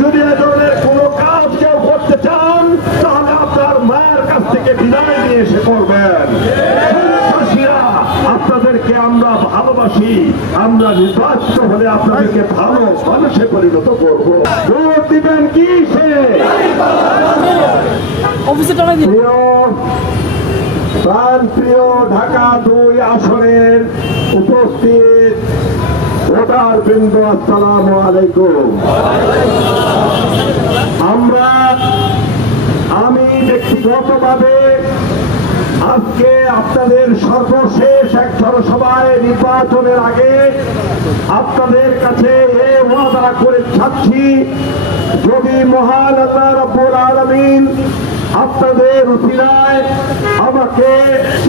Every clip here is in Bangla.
যদি এ ধরনের কোনো কাজ কেউ করতে চান তাহলে আপনার মায়ের কাছ থেকে বিদায় নিয়ে এসে করবেন। আপনাদেরকে আমরা ভালোবাসি, আমরা নির্বাচিত হলে আপনাদেরকে ভালো মানুষে পরিণত করবো। ভোট দিবেন কি সে প্রাণপ্রিয় ঢাকা 2 আসনের উপস্থিত ভোটার বৃন্দ, আসসালামু আলাইকুম। আমি ব্যক্তিগতভাবে আজকে আপনাদের সর্বশেষ এক জনসভায় নির্বাচনের আগে আপনাদের কাছে এই ওয়াদা করে যাচ্ছি, যদি মহান আল্লাহ রাব্বুল আলামিন আপনাদের উসিলায় আমাকে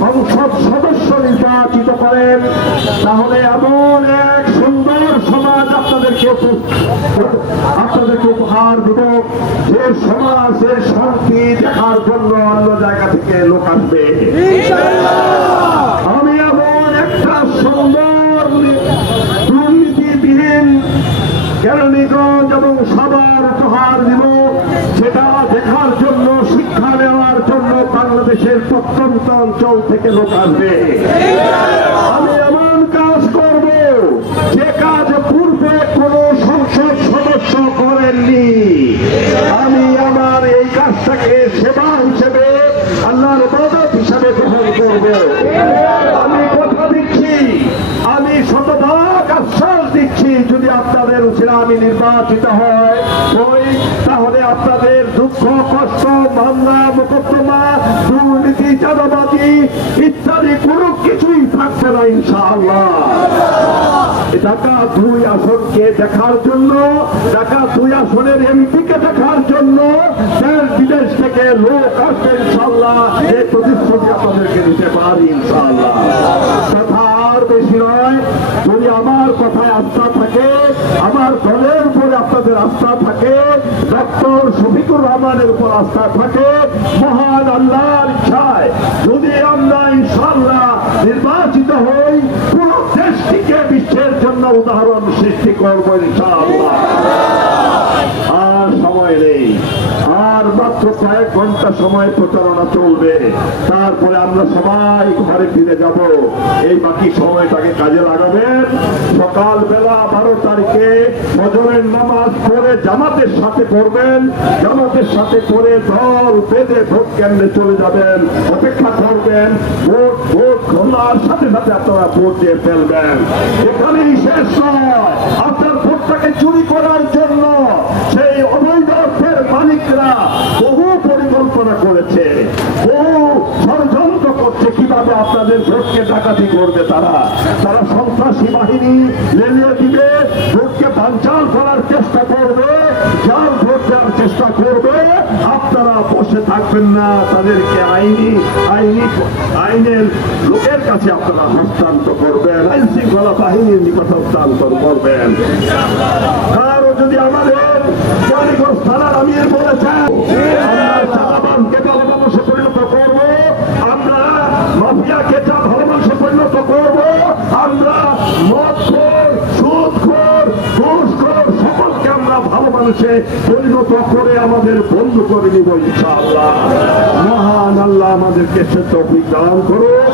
সংসদ সদস্য নির্বাচিত করেন তাহলে এমন এক সুন্দর সমাজ আপনাদেরকে উপহার দিব যে সমাজের শান্তি দেখার জন্য অন্য জায়গা থেকে লোক আসবে। আমি এমন একটা সুন্দর দুর্নীতিবিহীন কেরানীগঞ্জ এবং সাভার উপহার দিব যেটা দেখার জন্য, শিক্ষা নেওয়ার জন্য বাংলাদেশের প্রত্যন্ত অঞ্চল থেকে লোক আসবে। আমি এমন কাজ করব যে কাজ পূর্বে কোন সংসদ সদস্য করেননি। আমি আমার এই কাজটাকে সেবা হিসেবে, আল্লাহর ইবাদত হিসেবে গ্রহণ করব। আমি কথা দিচ্ছি, আমি শতভাগ আশ্বাস দিচ্ছি, যদি আপনাদের উচিত আমি নির্বাচিত হই তাহলে আপনাদের দুঃখ কষ্ট, মামলা মোকদ্দমা, দুর্নীতি, চাঁদাবাজি ইত্যাদি কোনো কিছুই থাকবে না ইনশাআল্লাহ। ঢাকা 2 আসনকে দেখার জন্য, ঢাকা 2 আসনের এমপিকে দেখার জন্য দেশ বিদেশ থেকে লোক আসবে ইনশাআল্লাহ। এই প্রতিশ্রুতি আপনাদেরকে দিতে পারি ইনশাআল্লাহ। কথা আর বেশি নয়, যদি আমার কথায় আস্থা থাকে, আমার দলের উপরে আপনাদের আস্থা থাকে, ডক্টর শফিকুর রহমানের উপর আস্থা থাকে, মহান আল্লাহর ইচ্ছায় যদি আমরা ইনশাআল্লাহ নির্বাচিত হই, কোন দেশটিকে বিশ্বের জন্য উদাহরণ সৃষ্টি করবো ইনশাআল্লাহ। আর সময় নেই, আর মাত্র কয়েক ঘন্টা সময় প্রচারণা চলবে, তারপরে আমরা সবাই ঘরে ফিরে যাব। এই বাকি সময়টাকে কাজে লাগাবেন। সকালবেলা 12 তারিখে ফজরের নামাজ পড়ে জামাতের সাথে পড়বেন, জামাতের সাথে পড়ে দল বেঁধে ভোট কেন্দ্রে চলে যাবেন, অপেক্ষা করবেন। ভোট খোলার সাথে সাথে আপনারা ভোট দিয়ে ফেলবেন। এখানেই শেষ নয়, আপনার ভোটটাকে চুরি করার জন্য সেই অবৈধ অর্থের মালিকরা বহু পরিকল্পনা করেছে, বহু ষড়যন্ত্র করছে কিভাবে আপনাদের ভোটকে ডাকাতি করবে। তারা সন্ত্রাসী বাহিনী লেলিয়ে দিবে, ভোটকে বানচাল করার চেষ্টা করবে, জাল ভোট দেওয়ার চেষ্টা করবে। আপনারা বসে থাকবেন না, তাদেরকে আইনের লোকের কাছে আপনারা হস্তান্তর করবেন, আইন শৃঙ্খলা বাহিনীর নিকট হস্তান্তর করবেন। কারো যদি আমাদের কেরানীগঞ্জ থানার আমির বলেছেন আমরা চাঁদাবাজকে ভালো মানুষে পরিণত করবো, আমরা মাফিয়াকে ভালো মানুষে পরিণত করবো, আমরা মদখোর, সুদখোর, ঘুষখোর সকলকে আমরা ভালো মানুষে পরিণত করে আমাদের বন্ধু করে নিব ইনশাআল্লাহ। মহান আল্লাহ আমাদেরকে সে তৌফিক দান করুন।